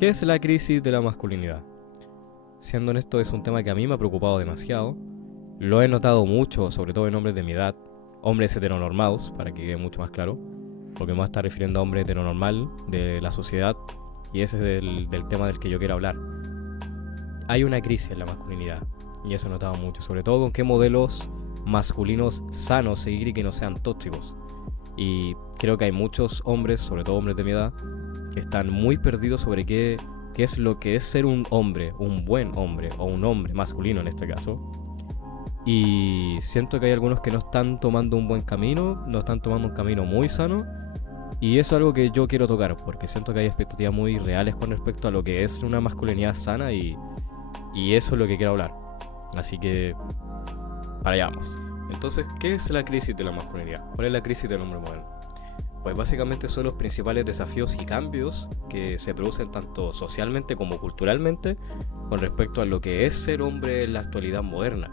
¿Qué es la crisis de la masculinidad? Siendo honesto, es un tema que a mí me ha preocupado demasiado. Lo he notado mucho, sobre todo en hombres de mi edad, hombres heteronormados, para que quede mucho más claro, porque me voy a estar refiriendo a hombre heteronormal de la sociedad, y ese es del tema del que yo quiero hablar. Hay una crisis en la masculinidad, y eso he notado mucho, sobre todo con qué modelos masculinos sanos seguir y que no sean tóxicos. Y creo que hay muchos hombres, sobre todo hombres de mi edad, que están muy perdidos sobre qué es lo que es ser un hombre, un buen hombre, o un hombre masculino en este caso. Y siento que hay algunos que no están tomando un buen camino, no están tomando un camino muy sano. Y eso es algo que yo quiero tocar, porque siento que hay expectativas muy reales con respecto a lo que es una masculinidad sana y eso es lo que quiero hablar. Así que, para allá vamos. Entonces, ¿qué es la crisis de la masculinidad? ¿Cuál es la crisis del hombre moderno? Pues básicamente son los principales desafíos y cambios que se producen tanto socialmente como culturalmente con respecto a lo que es ser hombre en la actualidad moderna.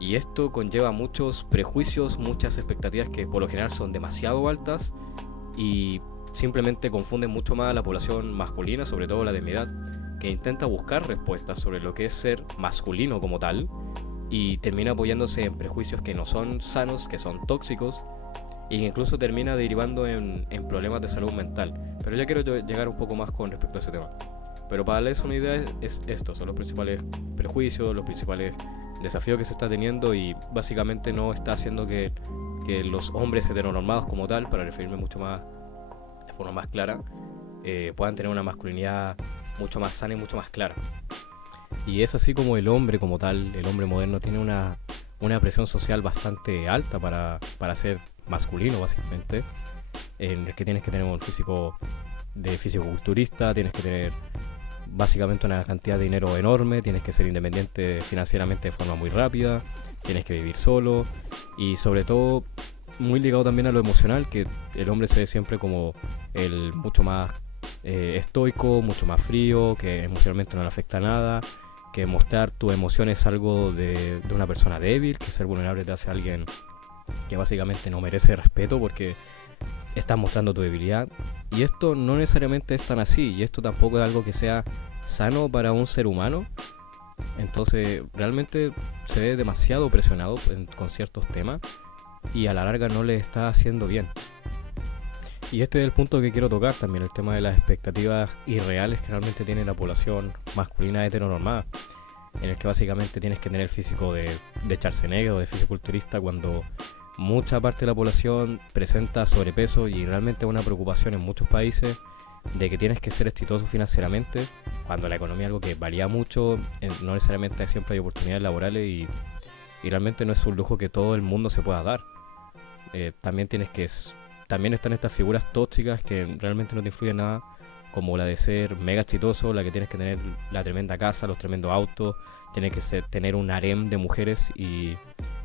Y esto conlleva muchos prejuicios, muchas expectativas que por lo general son demasiado altas y simplemente confunden mucho más a la población masculina, sobre todo la de mi edad, que intenta buscar respuestas sobre lo que es ser masculino como tal y termina apoyándose en prejuicios que no son sanos, que son tóxicos y que incluso termina derivando en problemas de salud mental. Pero ya quiero llegar un poco más con respecto a ese tema. Pero para darles una idea es esto, son los principales prejuicios, los principales desafíos que se está teniendo y básicamente no está haciendo que los hombres heteronormados como tal, para referirme mucho más de forma más clara, puedan tener una masculinidad mucho más sana y mucho más clara. Y es así como el hombre como tal, el hombre moderno tiene una presión social bastante alta para ser masculino básicamente, en el que tienes que tener un físico de fisicoculturista, tienes que tener básicamente una cantidad de dinero enorme, tienes que ser independiente financieramente de forma muy rápida, tienes que vivir solo y sobre todo muy ligado también a lo emocional, que el hombre se ve siempre como el mucho más estoico, mucho más frío, que emocionalmente no le afecta nada, que mostrar tus emociones es algo de una persona débil, que ser vulnerable te hace a alguien que básicamente no merece respeto porque estás mostrando tu debilidad. Y esto no necesariamente es tan así, y esto tampoco es algo que sea sano para un ser humano. Entonces realmente se ve demasiado presionado con ciertos temas y a la larga no le está haciendo bien. Y este es el punto que quiero tocar también, el tema de las expectativas irreales que realmente tiene la población masculina heteronormada, en el que básicamente tienes que tener físico de Schwarzenegger o de fisiculturista cuando mucha parte de la población presenta sobrepeso y realmente una preocupación en muchos países de que tienes que ser exitoso financieramente cuando la economía es algo que varía mucho, no necesariamente siempre hay oportunidades laborales y realmente no es un lujo que todo el mundo se pueda dar. También también están estas figuras tóxicas que realmente no te influyen nada, como la de ser mega exitoso, la que tienes que tener la tremenda casa, los tremendos autos, tienes que tener un harem de mujeres y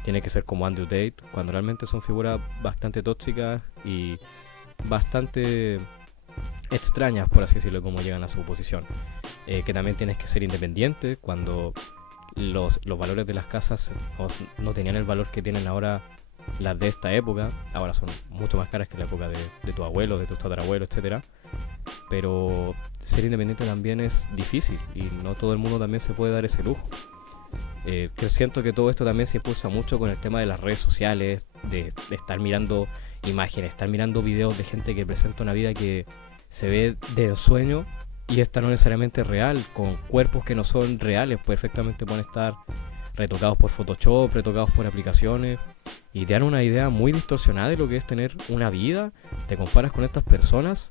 tienes que ser como Andrew Tate, cuando realmente son figuras bastante tóxicas y bastante extrañas, por así decirlo, como llegan a su posición. Que también tienes que ser independiente, cuando los valores de las casas no tenían el valor que tienen ahora las de esta época, ahora son mucho más caras que la época de tu abuelo, de tu tatarabuelo, etcétera. Pero ser independiente también es difícil y no todo el mundo también se puede dar ese lujo. Que siento que todo esto también se impulsa mucho con el tema de las redes sociales, de estar mirando imágenes, estar mirando videos de gente que presenta una vida que se ve de ensueño y esta no necesariamente es real, con cuerpos que no son reales, perfectamente pueden estar retocados por Photoshop, retocados por aplicaciones y te dan una idea muy distorsionada de lo que es tener una vida. Te comparas con estas personas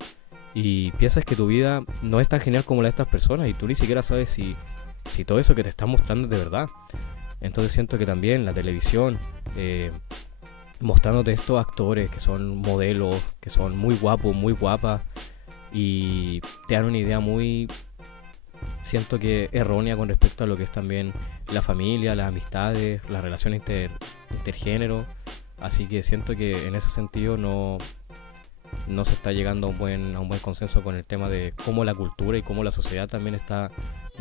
y piensas que tu vida no es tan genial como la de estas personas y tú ni siquiera sabes si todo eso que te están mostrando es de verdad. Entonces siento que también la televisión, mostrándote estos actores que son modelos, que son muy guapos, muy guapas y te dan una idea muy, siento que errónea con respecto a lo que es también la familia, las amistades, las relaciones intergénero. Así que siento que en ese sentido no se está llegando a un buen consenso con el tema de cómo la cultura y cómo la sociedad también está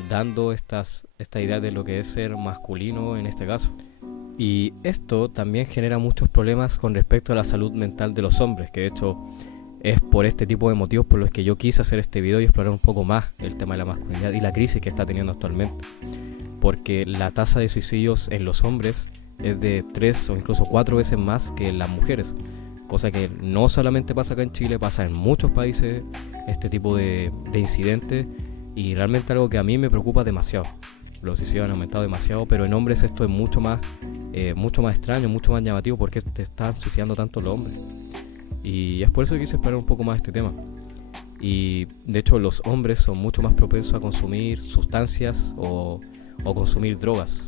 dando esta idea de lo que es ser masculino en este caso. Y esto también genera muchos problemas con respecto a la salud mental de los hombres, que de hecho es por este tipo de motivos por los que yo quise hacer este video y explorar un poco más el tema de la masculinidad y la crisis que está teniendo actualmente. Porque la tasa de suicidios en los hombres es de 3 o incluso 4 veces más que en las mujeres. Cosa que no solamente pasa acá en Chile, pasa en muchos países este tipo de incidentes, y realmente algo que a mí me preocupa demasiado. Los suicidios han aumentado demasiado, pero en hombres esto es mucho más extraño, mucho más llamativo, porque te están suicidando tanto los hombres. Y es por eso que quise explorar un poco más este tema. Y de hecho los hombres son mucho más propensos a consumir sustancias o consumir drogas,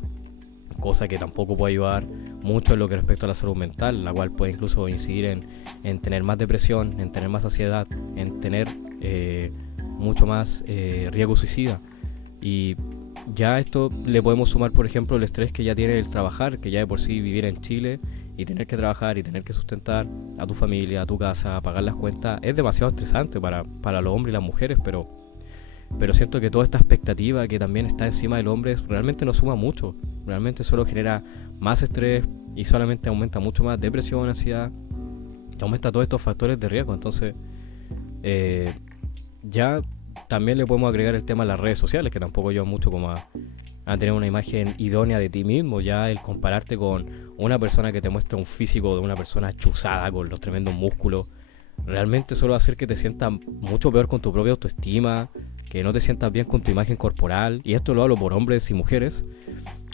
cosa que tampoco puede ayudar mucho en lo que respecta a la salud mental, la cual puede incluso incidir en tener más depresión, en tener más ansiedad, en tener mucho más riesgo suicida. Y ya esto le podemos sumar, por ejemplo, el estrés que ya tiene el trabajar, que ya de por sí vivir en Chile y tener que trabajar y tener que sustentar a tu familia, a tu casa, pagar las cuentas, es demasiado estresante para los hombres y las mujeres, pero siento que toda esta expectativa que también está encima del hombre realmente no suma mucho, realmente solo genera más estrés y solamente aumenta mucho más depresión, ansiedad, aumenta todos estos factores de riesgo. Entonces ya también le podemos agregar el tema de las redes sociales, que tampoco ayudan mucho como a tener una imagen idónea de ti mismo. Ya el compararte con una persona que te muestra un físico de una persona chuzada con los tremendos músculos, realmente solo va a hacer que te sientas mucho peor con tu propia autoestima, que no te sientas bien con tu imagen corporal, y esto lo hablo por hombres y mujeres.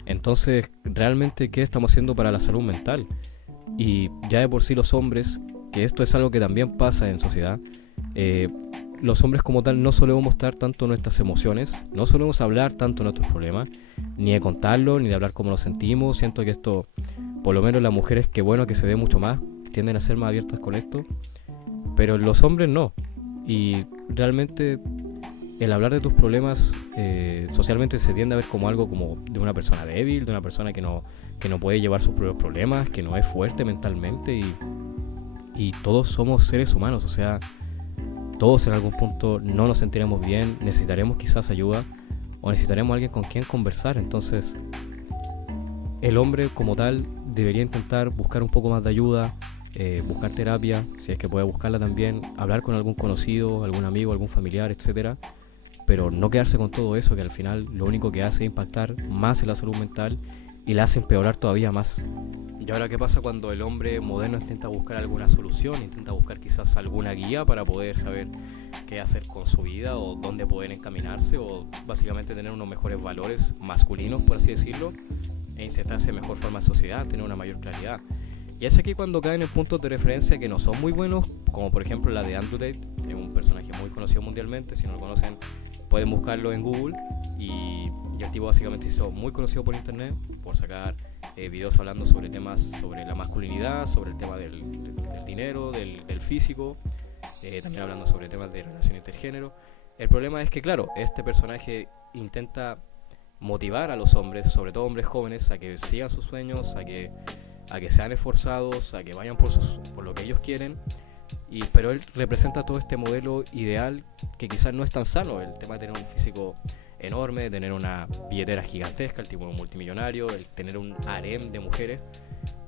Entonces, realmente, ¿qué estamos haciendo para la salud mental? Y ya de por sí los hombres, que esto es algo que también pasa en sociedad, los hombres como tal no solemos mostrar tanto nuestras emociones, no solemos hablar tanto de nuestros problemas, ni de contarlo, ni de hablar cómo nos sentimos. Siento que esto, por lo menos las mujeres, que bueno que se ve mucho más, tienden a ser más abiertas con esto, pero los hombres no. Y realmente el hablar de tus problemas socialmente se tiende a ver como algo como de una persona débil, de una persona que no puede llevar sus propios problemas, que no es fuerte mentalmente, y todos somos seres humanos. O sea, todos en algún punto no nos sentiremos bien, necesitaremos quizás ayuda o necesitaremos alguien con quien conversar. Entonces el hombre como tal debería intentar buscar un poco más de ayuda, buscar terapia, si es que puede buscarla también, hablar con algún conocido, algún amigo, algún familiar, etcétera, pero no quedarse con todo eso, que al final lo único que hace es impactar más en la salud mental y la hace empeorar todavía más. ¿Y ahora qué pasa cuando el hombre moderno intenta buscar alguna solución, intenta buscar quizás alguna guía para poder saber qué hacer con su vida o dónde poder encaminarse, o básicamente tener unos mejores valores masculinos, por así decirlo, e insertarse de mejor forma en sociedad, tener una mayor claridad? Y es aquí cuando caen en puntos de referencia que no son muy buenos, como por ejemplo la de Andrew Tate, es un personaje muy conocido mundialmente. Si no lo conocen, pueden buscarlo en Google, y el tipo básicamente se hizo muy conocido por internet por sacar videos hablando sobre temas sobre la masculinidad, sobre el tema del dinero, del físico, también hablando sobre temas de relación intergénero. El problema es que, claro, este personaje intenta motivar a los hombres, sobre todo hombres jóvenes, a que sigan sus sueños, a que sean esforzados, a que vayan por lo que ellos quieren. Pero él representa todo este modelo ideal que quizás no es tan sano. El tema de tener un físico enorme, tener una billetera gigantesca, el tipo multimillonario, el tener un harem de mujeres.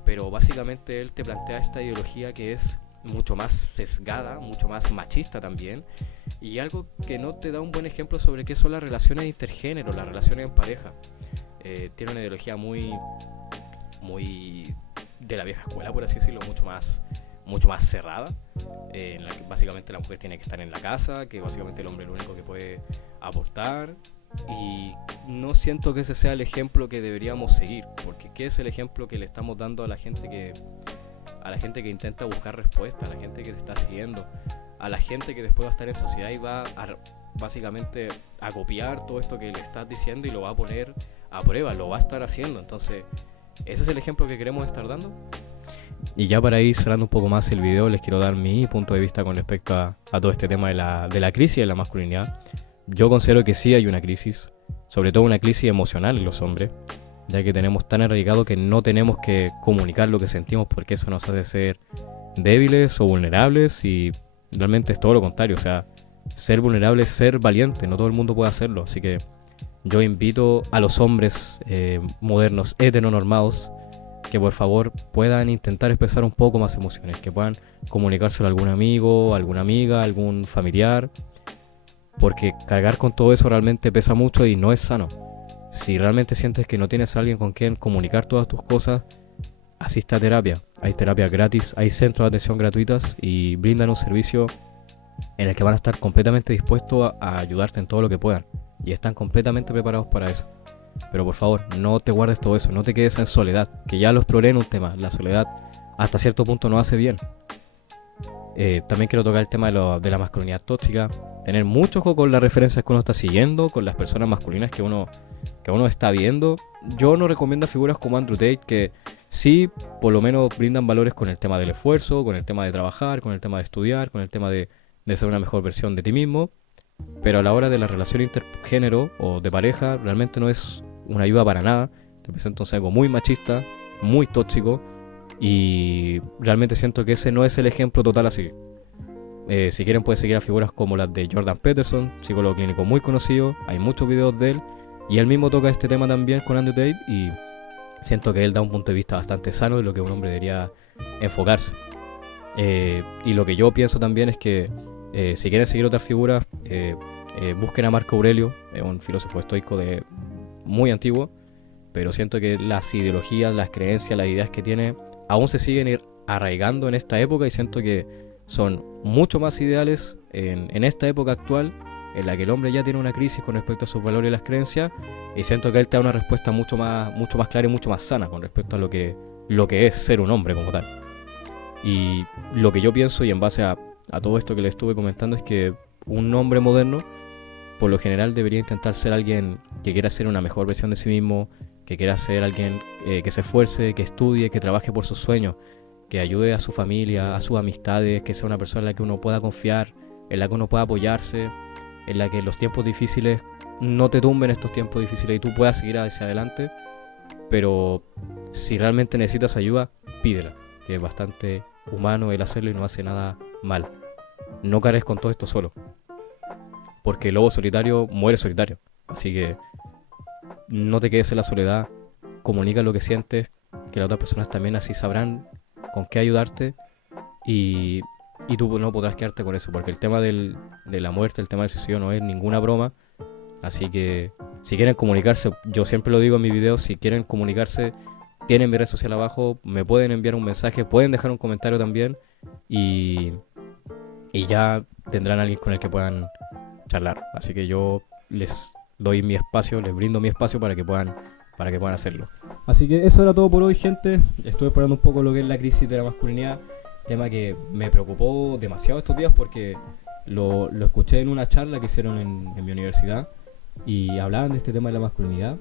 Pero básicamente él te plantea esta ideología que es mucho más sesgada, mucho más machista también, y algo que no te da un buen ejemplo sobre qué son las relaciones intergénero, las relaciones en pareja. Tiene una ideología muy de la vieja escuela, por así decirlo, mucho más cerrada, en la que básicamente la mujer tiene que estar en la casa, que básicamente el hombre es lo único que puede aportar. Y no siento que ese sea el ejemplo que deberíamos seguir, porque ¿qué es el ejemplo que le estamos dando a la gente que intenta buscar respuesta, a la gente que te está siguiendo, a la gente que después va a estar en sociedad y va básicamente a copiar todo esto que le estás diciendo y lo va a poner a prueba, lo va a estar haciendo? Entonces, ¿ese es el ejemplo que queremos estar dando? Y ya para ir cerrando un poco más el video, les quiero dar mi punto de vista con respecto a todo este tema de la crisis de la masculinidad. Yo considero que sí hay una crisis, sobre todo una crisis emocional en los hombres, ya que tenemos tan arraigado que no tenemos que comunicar lo que sentimos, porque eso nos hace ser débiles o vulnerables, y realmente es todo lo contrario. O sea, ser vulnerable es ser valiente, no todo el mundo puede hacerlo. Así que yo invito a los hombres modernos, heteronormados, que por favor puedan intentar expresar un poco más emociones, que puedan comunicárselo a algún amigo, alguna amiga, algún familiar, porque cargar con todo eso realmente pesa mucho y no es sano. Si realmente sientes que no tienes a alguien con quien comunicar todas tus cosas, asiste a terapia. Hay terapia gratis, hay centros de atención gratuitas y brindan un servicio en el que van a estar completamente dispuestos a ayudarte en todo lo que puedan. Y están completamente preparados para eso. Pero por favor, no te guardes todo eso, no te quedes en soledad, que ya lo exploré en un tema. La soledad hasta cierto punto no hace bien. También quiero tocar el tema de la masculinidad tóxica. Tener mucho ojo con las referencias que uno está siguiendo, con las personas masculinas que uno está viendo. Yo no recomiendo figuras como Andrew Tate, que sí, por lo menos brindan valores con el tema del esfuerzo, con el tema de trabajar, con el tema de estudiar, con el tema de ser una mejor versión de ti mismo. Pero a la hora de la relación intergénero o de pareja, realmente no es una ayuda para nada. Te presenta un algo muy machista, muy tóxico. Y realmente siento que ese no es el ejemplo total a seguir. Si quieren pueden seguir a figuras como las de Jordan Peterson, psicólogo clínico muy conocido. Hay muchos videos de él. Y él mismo toca este tema también con Andrew Tate. Y siento que él da un punto de vista bastante sano de lo que un hombre debería enfocarse. Y lo que yo pienso también es que si quieren seguir otras figuras, busquen a Marco Aurelio, un filósofo estoico muy antiguo. Pero siento que las ideologías, las creencias, las ideas que tiene aún se siguen arraigando en esta época y siento que son mucho más ideales en esta época actual en la que el hombre ya tiene una crisis con respecto a sus valores y las creencias, y siento que él te da una respuesta mucho más clara y mucho más sana con respecto a lo que es ser un hombre como tal. Y lo que yo pienso, y en base a todo esto que le estuve comentando, es que un hombre moderno por lo general debería intentar ser alguien que quiera ser una mejor versión de sí mismo, que quiera ser alguien que se esfuerce, que estudie, que trabaje por sus sueños, que ayude a su familia, a sus amistades, que sea una persona en la que uno pueda confiar, en la que uno pueda apoyarse, en la que los tiempos difíciles no te tumben estos tiempos difíciles y tú puedas seguir hacia adelante. Pero si realmente necesitas ayuda, pídela, que es bastante humano el hacerlo y no hace nada mal. No cargues con todo esto solo, porque el lobo solitario muere solitario. Así que no te quedes en la soledad, comunica lo que sientes, que las otras personas también así sabrán con qué ayudarte, y tú no podrás quedarte con eso, porque el tema de la muerte, el tema del suicidio no es ninguna broma. Así que si quieren comunicarse, yo siempre lo digo en mis videos, si quieren comunicarse, tienen mi red social abajo, me pueden enviar un mensaje, pueden dejar un comentario también, y ya tendrán a alguien con el que puedan charlar. Así que yo les doy mi espacio, les brindo mi espacio para que puedan hacerlo. Así que eso era todo por hoy, gente. Estuve explorando un poco lo que es la crisis de la masculinidad, tema que me preocupó demasiado estos días porque lo escuché en una charla que hicieron en mi universidad y hablaban de este tema de la masculinidad,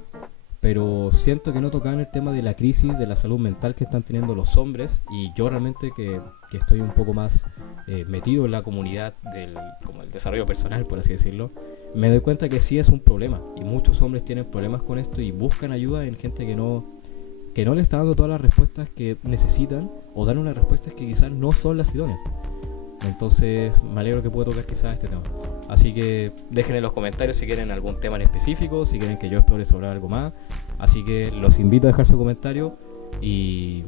pero siento que no tocaban el tema de la crisis de la salud mental que están teniendo los hombres. Y yo realmente que estoy un poco más metido en la comunidad como el desarrollo personal, por así decirlo, me doy cuenta que sí es un problema y muchos hombres tienen problemas con esto y buscan ayuda en gente que no le está dando todas las respuestas que necesitan, o dan unas respuestas que quizás no son las idóneas. Entonces me alegro que pueda tocar quizás este tema. Así que dejen en los comentarios si quieren algún tema en específico, si quieren que yo explore sobre algo más. Así que los invito a dejar su comentario, y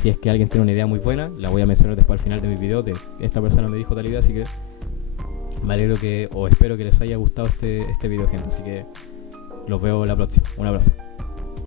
si es que alguien tiene una idea muy buena, la voy a mencionar después al final de mi video de esta persona me dijo tal idea. Así que me alegro espero que les haya gustado este video, gente. Así que los veo la próxima. Un abrazo.